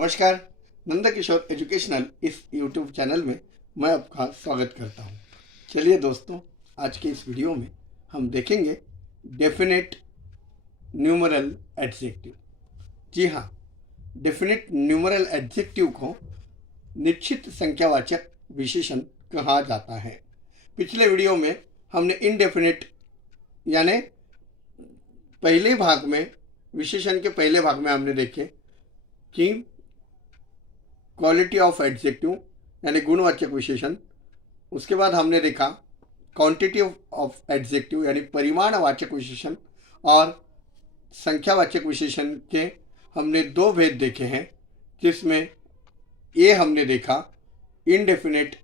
नमस्कार। नंदकिशोर एजुकेशनल इस YouTube channel में मैं आपका स्वागत करता हूं। चलिए दोस्तों, आज के इस वीडियो में हम देखेंगे डेफिनेट न्यूमरल एडजेक्टिव। जी हाँ, डेफिनेट न्यूमरल एडजेक्टिव को निश्चित संख्यावाचक विशेषण कहा जाता है। पिछले वीडियो में हमने इनडेफिनेट यानी पहले भाग में, विशेषण के पहले भाग में हमने देखे कि क्वालिटी ऑफ एडजेक्टिव यानी गुणवाचक विशेषण। उसके बाद हमने देखा क्वांटिटी ऑफ एडजेक्टिव यानी परिमाणवाचक विशेषण, और संख्यावाचक विशेषण के हमने दो भेद देखे हैं, जिसमें ये हमने देखा इनडेफिनेट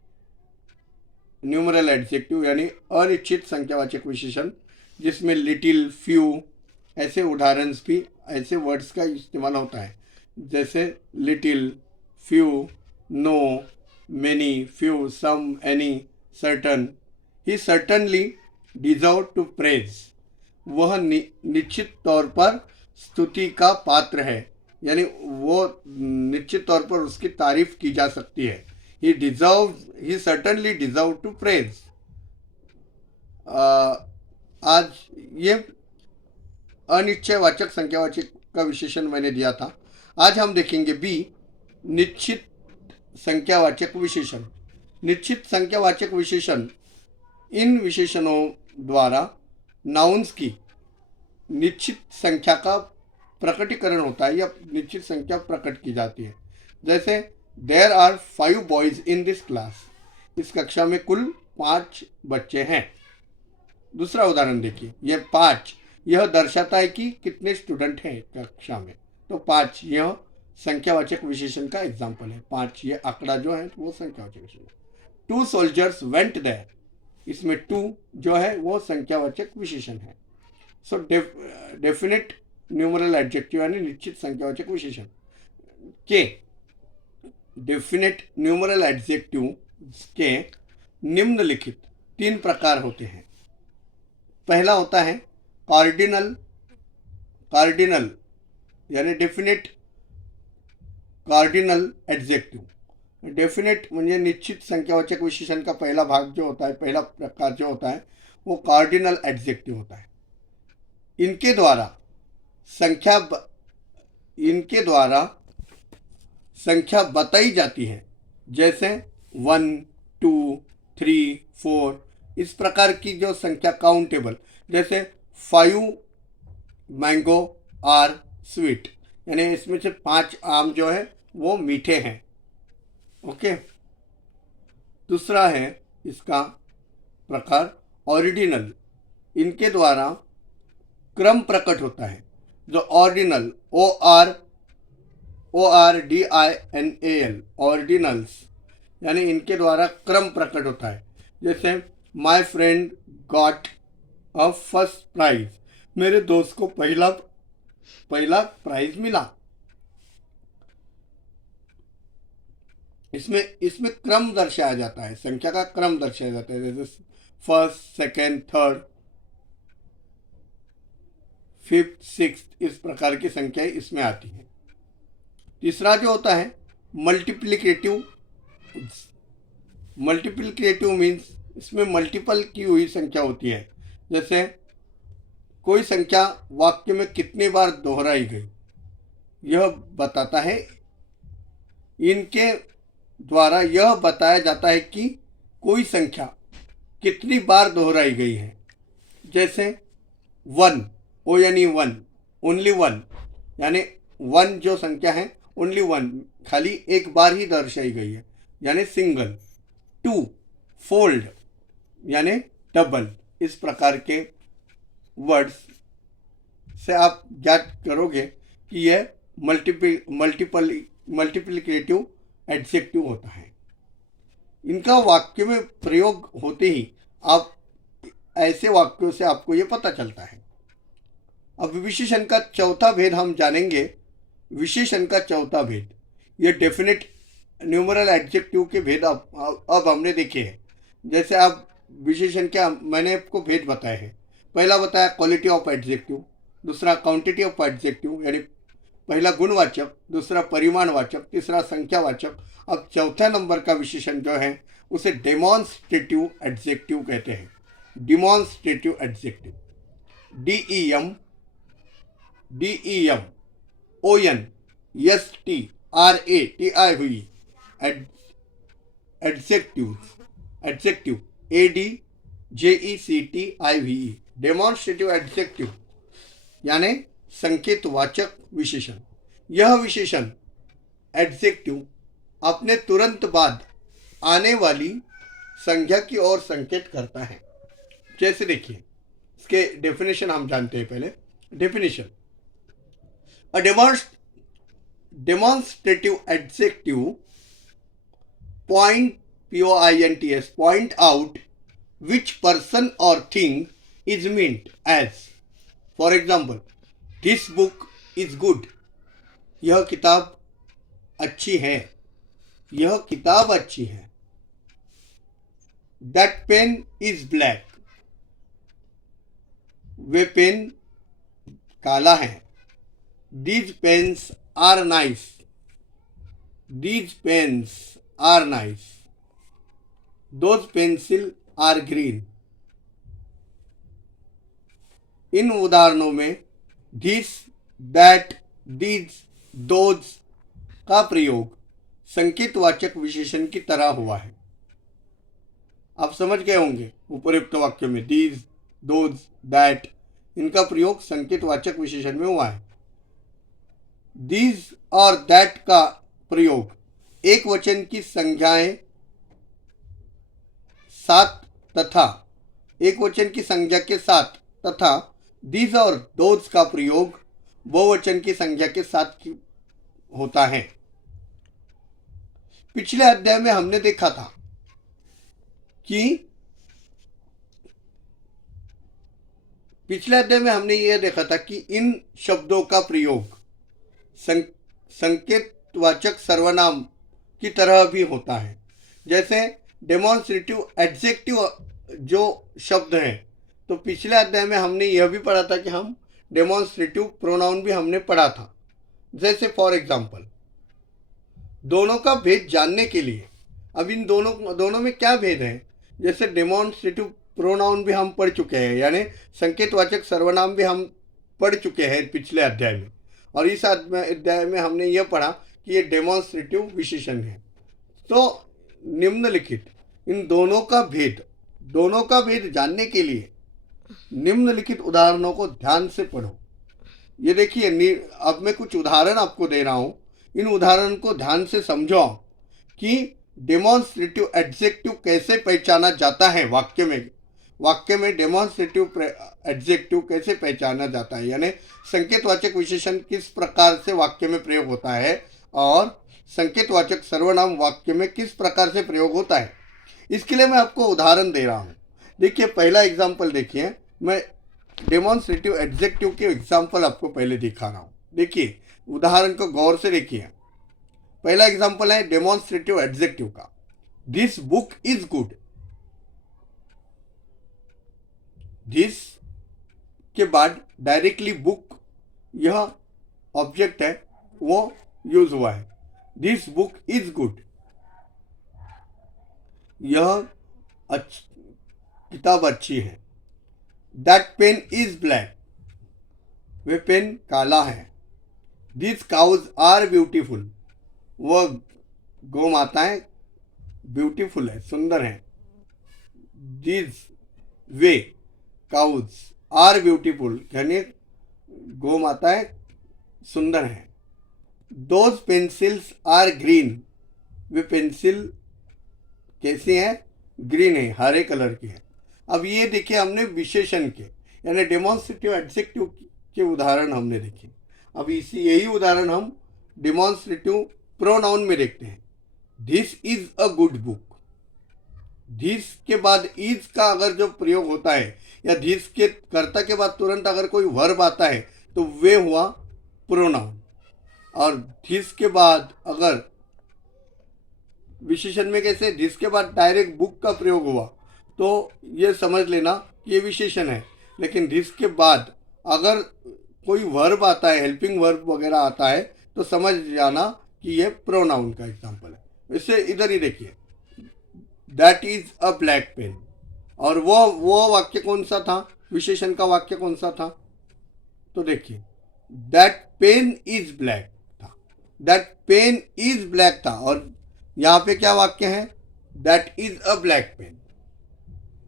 न्यूमरल एडजेक्टिव यानी अनिश्चित संख्यावाचक विशेषण, जिसमें लिटिल, फ्यू ऐसे उदाहरण भी, ऐसे वर्ड्स का इस्तेमाल होता है, जैसे little, few, no, many, few, some, any, certain. He certainly deserved to praise. वह निश्चित तौर पर स्तुति का पात्र है, यानी वो निश्चित तौर पर उसकी तारीफ की जा सकती है। He certainly deserved to praise. आज ये अनिश्चयवाचक संख्यावाचक का विशेषण मैंने दिया था। आज हम देखेंगे बी, निश्चित संख्यावाचक विशेषण। निश्चित संख्यावाचक विशेषण इन विशेषणों द्वारा नाउन्स की निश्चित संख्या का प्रकटीकरण होता है या निश्चित संख्या प्रकट की जाती है। जैसे there are 5 boys in this class. इस कक्षा में कुल 5 बच्चे हैं। दूसरा उदाहरण देखिए, यह 5 यह दर्शाता है कि कितने स्टूडेंट हैं कक्षा में, तो 5 यह संख्यावाचक विशेषण का एग्जाम्पल है। 5 ये आंकड़ा जो है वो संख्यावाचक विशेषण। 2 सोल्जर्स वेंट देयर, इसमें 2 जो है वो संख्यावाचक विशेषण है। सो डेफिनेट न्यूमरल एडजेक्टिव यानी निश्चित संख्यावाचक विशेषण के डेफिनेट न्यूमरल एडजेक्टिव के निम्नलिखित 3 प्रकार होते हैं। पहला होता है कार्डिनल यानी डेफिनेट कार्डिनल एडजेक्टिव। डेफिनेट म्हणजे निश्चित संख्यावाचक विशेषण का पहला भाग जो होता है, पहला प्रकार जो होता है वो कार्डिनल एडजेक्टिव होता है। इनके द्वारा संख्या बताई जाती है, जैसे 1, 2, 3, 4 इस प्रकार की जो संख्या काउंटेबल, जैसे 5 मैंगो आर स्वीट, यानी इसमें से 5 आम जो है वो मीठे हैं। ओके। दूसरा है इसका प्रकार ऑर्डिनल। इनके द्वारा क्रम प्रकट होता है। जो ऑर्डिनल ORDINAL ऑर्डिनल्स, यानी इनके द्वारा क्रम प्रकट होता है। जैसे my friend got a first prize, मेरे दोस्त को पहला प्राइज मिला। इसमें क्रम दर्शाया जाता है, संख्या का क्रम दर्शाया जाता है, जैसे first, second, third, fifth, sixth इस प्रकार की संख्याएं इसमें आती हैं। तीसरा जो होता है मल्टीप्लिकेटिव मीन्स इसमें मल्टीपल की हुई संख्या होती है। जैसे कोई संख्या वाक्य में कितनी बार दोहराई गई यह बताता है। इनके द्वारा यह बताया जाता है कि कोई संख्या कितनी बार दोहराई गई है। जैसे 1, ओ यानी 1, ओनली 1, यानी 1 जो संख्या है ओनली 1 खाली एक बार ही दर्शाई गई है, यानी सिंगल। 2 फोल्ड यानी डबल। इस प्रकार के वर्ड्स से आप ज्ञात करोगे कि यह मल्टीप्लिकेटिव एडजेक्टिव होता है। इनका वाक्य में प्रयोग होते ही आप ऐसे वाक्यों से आपको ये पता चलता है। अब विशेषण का चौथा भेद हम जानेंगे। विशेषण का चौथा भेद, ये डेफिनेट न्यूमरल एडजेक्टिव के भेद अब हमने देखे हैं। जैसे आप विशेषण क्या मैंने आपको भेद बताए हैं। पहला बताया क्वालिटी ऑफ एडजेक्टिव, दूसरा क्वांटिटी ऑफ एडजेक्टिव यानी पहला गुणवाचक, दूसरा परिमाणवाचक, तीसरा संख्यावाचक। अब चौथा नंबर का विशेषण जो है उसे डेमॉन्स्ट्रेटिव एडजेक्टिव कहते हैं। Demonstrative adjective, DEM ONSTRATIV adjective ADJECTIVE demonstrative adjective यानी संकेतवाचक विशेषण। यह विशेषण एडजेक्टिव अपने तुरंत बाद आने वाली संज्ञा की ओर संकेत करता है। जैसे देखिए, इसके डेफिनेशन हम जानते हैं। पहले definition, a demonstrative adjective point out which person or thing is meant as, for example, this book is good, यह किताब अच्छी है, यह किताब अच्छी है। that pen is black, वे पेन काला है। these pens are nice, these pens are nice, those pencils are green। इन उदाहरणों में this, that, these, those का प्रयोग संकेतवाचक विशेषण की तरह हुआ है। आप समझ गए होंगे उपरोक्त वाक्यों में these, those, that इनका प्रयोग संकेतवाचक विशेषण में हुआ है। these और that का प्रयोग एक वचन की संज्ञाएं साथ तथा एक वचन की संज्ञा के साथ तथा these और those का प्रयोग बहुवचन की संज्ञा के साथ होता है। पिछले अध्याय में हमने देखा था कि यह देखा था कि इन शब्दों का प्रयोग संकेतवाचक सर्वनाम की तरह भी होता है। जैसे डेमॉन्स्ट्रेटिव एडजेक्टिव जो शब्द है, तो पिछले अध्याय में हमने यह भी पढ़ा था कि हम डेमॉन्स्ट्रेटिव प्रोनाउन भी हमने पढ़ा था। जैसे फॉर एग्जांपल, दोनों का भेद जानने के लिए, अब इन दोनों में क्या भेद है? जैसे डेमॉन्स्ट्रेटिव प्रोनाउन भी हम पढ़ चुके हैं, यानी संकेतवाचक सर्वनाम भी हम पढ़ चुके हैं पिछले अध्याय में, और इस अध्याय में हमने यह पढ़ा कि ये डेमॉन्स्ट्रेटिव विशेषण है। तो निम्नलिखित इन दोनों का भेद जानने के लिए निम्नलिखित उदाहरणों को ध्यान से पढ़ो। ये देखिए, अब मैं कुछ उदाहरण आपको दे रहा हूँ, इन उदाहरण को ध्यान से समझो कि डेमॉन्स्ट्रेटिव एडजेक्टिव कैसे पहचाना जाता है। वाक्य में डेमॉन्स्ट्रेटिव एडजेक्टिव कैसे पहचाना जाता है, यानी संकेतवाचक विशेषण किस प्रकार से वाक्य में प्रयोग होता है और संकेतवाचक सर्वनाम वाक्य में किस प्रकार से प्रयोग होता है। इसके लिए मैं आपको उदाहरण दे रहा हूँ। देखिए, पहला एग्जाम्पल देखिए, मैं डेमॉन्स्ट्रेटिव एडजेक्टिव के एग्जाम्पल आपको पहले दिखा रहा हूँ। देखिए, उदाहरण को गौर से देखिए। पहला एग्जाम्पल है डेमॉन्स्ट्रेटिव एडजेक्टिव का, this book is good. This के बाद डायरेक्टली बुक यह ऑब्जेक्ट है वो यूज हुआ है। दिस बुक इज गुड, यह किताब अच्छी है। दैट पेन इज ब्लैक, वे पेन काला है। दिस काउज आर ब्यूटीफुल, वह गौ माताएं ब्यूटीफुल है, सुंदर है। दिस वे काउज आर ब्यूटीफुल, यानी गौ माताएं सुंदर हैं। दोज पेंसिल्स आर ग्रीन, वे पेंसिल कैसी हैं? ग्रीन है, हरे कलर की है। अब ये देखिए, हमने विशेषण के यानी डेमॉन्स्ट्रेटिव एडजेक्टिव के उदाहरण हमने देखे। अब यही उदाहरण हम डेमॉन्स्ट्रेटिव प्रोनाउन में देखते हैं। This is a good book, this के बाद इज का अगर जो प्रयोग होता है या दिस के कर्ता के बाद तुरंत अगर कोई वर्ब आता है तो वे हुआ प्रोनाउन, और दिस के बाद अगर विशेषण में कैसे दिस के बाद डायरेक्ट बुक का प्रयोग हुआ तो ये समझ लेना कि ये विशेषण है। लेकिन दिस के बाद अगर कोई वर्ब आता है, हेल्पिंग वर्ब वगैरह आता है, तो समझ जाना कि ये प्रोनाउन का एग्जाम्पल है। इससे इधर ही देखिए, that is a black pen, और वो वाक्य कौन सा था, विशेषण का वाक्य कौन सा था, तो देखिए दैट पेन इज ब्लैक था, दैट पेन इज ब्लैक था, और यहाँ पे क्या वाक्य है, that is a black pen.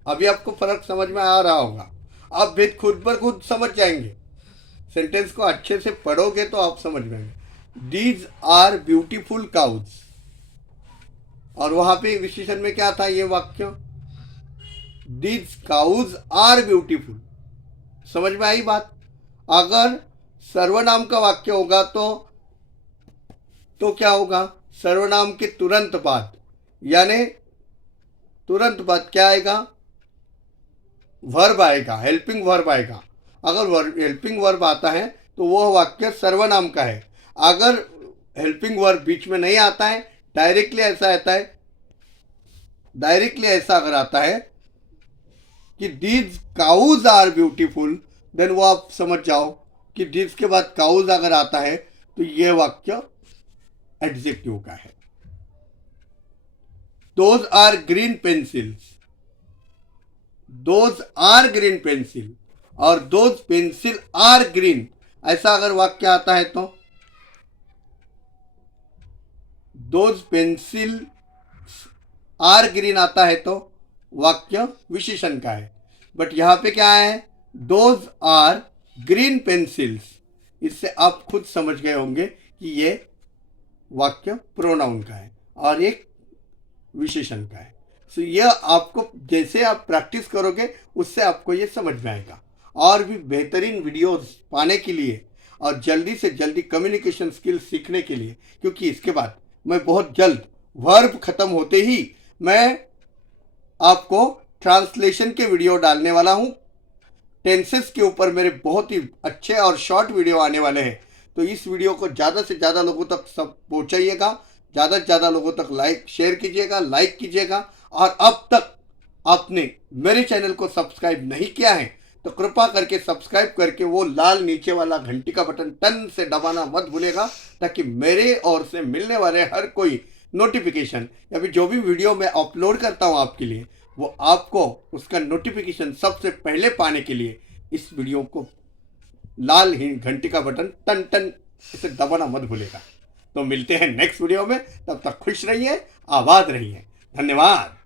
अभी आपको फर्क समझ में आ रहा होगा, आप भेद खुद पर खुद समझ जाएंगे, सेंटेंस को अच्छे से पढ़ोगे तो आप समझ जाएंगे। दीज आर ब्यूटीफुल काउज, और वहां पे विशेषण में क्या था ये वाक्य, दीज काउज आर ब्यूटीफुल। समझ में आई बात। अगर सर्वनाम का वाक्य होगा तो क्या होगा, सर्वनाम के तुरंत बाद, यानी तुरंत बाद क्या आएगा, वर्ब आएगा, हेल्पिंग वर्ब आएगा। अगर हेल्पिंग वर्ब आता है तो वह वाक्य सर्वनाम का है। अगर हेल्पिंग वर्ब बीच में नहीं आता है, डायरेक्टली ऐसा आता है, डायरेक्टली ऐसा अगर आता है कि these cows are beautiful, then वो आप समझ जाओ कि दीज के बाद काउज अगर आता है तो ये वाक्य एडजेक्टिव का है। Those are green pencils, those are green pencil, और दोज पेंसिल आर ग्रीन, ऐसा अगर वाक्य आता है तो दोज पेंसिल आर ग्रीन आता है तो वाक्य विशेषण का है। बट यहां पे क्या है, दोज आर ग्रीन पेंसिल्स, इससे आप खुद समझ गए होंगे कि ये वाक्य प्रोनाउन का है और एक विशेषण का है। सो यह आपको जैसे आप प्रैक्टिस करोगे उससे आपको ये समझ में आएगा। और भी बेहतरीन वीडियोस पाने के लिए और जल्दी से जल्दी कम्युनिकेशन स्किल्स सीखने के लिए, क्योंकि इसके बाद मैं बहुत जल्द वर्ब खत्म होते ही मैं आपको ट्रांसलेशन के वीडियो डालने वाला हूँ। टेंसेस के ऊपर मेरे बहुत ही अच्छे और शॉर्ट वीडियो आने वाले हैं, तो इस वीडियो को ज़्यादा से ज़्यादा लोगों तक सब पहुँचाइएगा, ज़्यादा से ज़्यादा लोगों तक शेयर कीजिएगा, लाइक कीजिएगा। और अब तक आपने मेरे चैनल को सब्सक्राइब नहीं किया है तो कृपा करके सब्सक्राइब करके वो लाल नीचे वाला घंटी का बटन टन से दबाना मत भूलेगा, ताकि मेरे ओर से मिलने वाले हर कोई नोटिफिकेशन या फिर जो भी वीडियो मैं अपलोड करता हूँ आपके लिए, वो आपको उसका नोटिफिकेशन सबसे पहले पाने के लिए इस वीडियो को लाल घंटी का बटन टन टन इसे दबाना मत भूलेगा। तो मिलते हैं नेक्स्ट वीडियो में, तब तक खुश रहिए, आबाद रहिए, धन्यवाद।